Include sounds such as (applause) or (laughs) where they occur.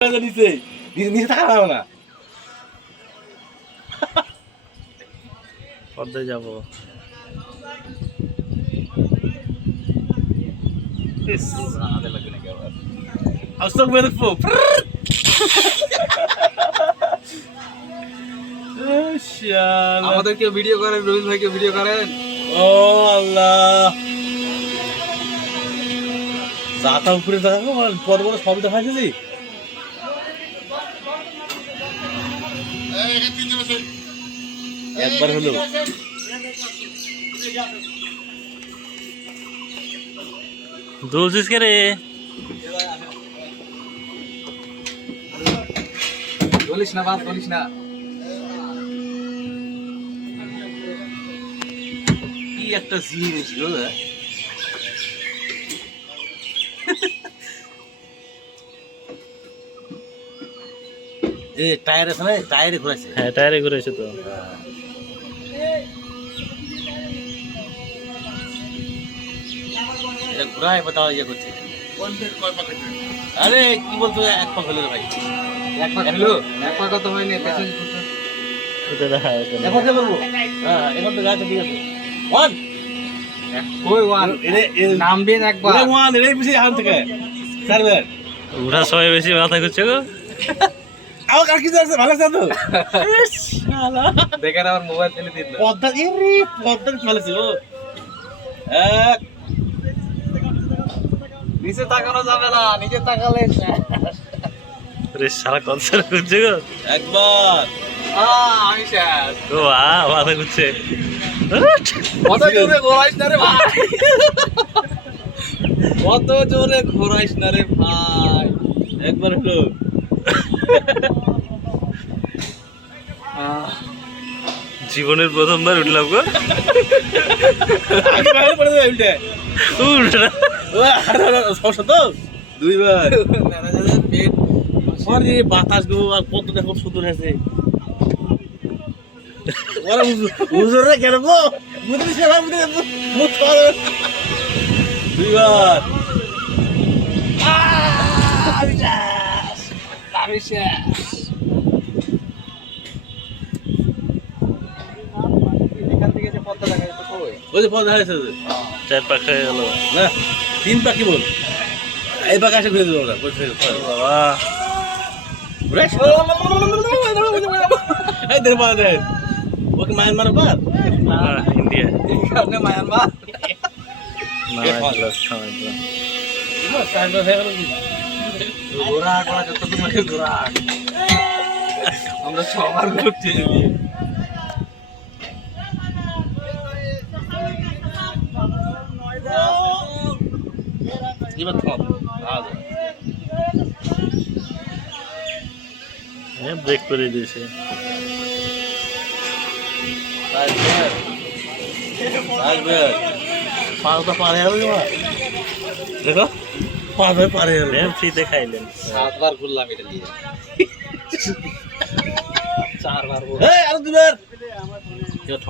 নিচে নিচে নিচে থাকা যাবে না। (laughs) যাব। (laughs) আমাদেরকে ভিডিও করেন রবিন ভাইকে ভিডিও করেন? ও আল্লাহ। যাতা উপরে দেখো পদ বড় সব দেখা একবার হলো। দুলছিস কে রে? বলিস না বাদ বলিস না। কি একটা জিনিস গো এই টায়ার আছে না টায়ারে ঘুরাইছে। হ্যাঁ টায়ারে ঘুরেছে তো। এটা ঘুরায় ইয়ে করছে। আরে কি বলতো এক পাক হলো ভাই। এক পা খেলো এক পা কত হয়নি? পেছনে ঘুরতে। ওটা দেখা ওটা এখন কে হ্যাঁ এখন তো গাছে ঠিক আছে। ওয়ান। ওই ওয়ান? নামবেন একবার। ওয়ান এরে পিছিয়ে হান থেকে। সার্ভার ওরা সবাই বেশি মাথা ঘুরছে গো। আমার কার আছে ভালো আছে তো? শালা। দেখেন আমার মোবাইল ফেলে দিন না। পদ্মা এরে পদ্মা ফেলেছে ও এক। নিচে তাকানো যাবে না নিচে তাকালে রে সারা কনসার্ট ঘুরছে গো। একবার। আমি শেষ। ও আ মাথা ঘুরছে। কত জোরে ঘোরাইস না রে ভাই? কত জোরে ঘোরাইস না রে ভাই? একবার হলো। জীবনের প্রথমবার উঠলাম গো। সমস্যা তো? দুইবার। বাতাস গো আর কত দেখো সুন্দর আছে দুইবার। থেকে যে পদ্মা ওই যে চার পাক হয়ে গেল। না তিন পাখি বল এই পাখি আসে ঘুরে দেবো বাবা। ওকে মায়ের মারো পার? না ইন্ডিয়া। মায়ানমার? ঘোরা করা যত তোমাকে ঘোরা আমরা সবার ঘুরছি এবার থাম হ্যাঁ ব্রেক করে দিয়েছে দেখো পাঁচটা পারে হ্যাঁ ফ্রিতে খাইলেন সাতবার ঘুরলাম এটা দিয়ে চারবার এই আর দুবার।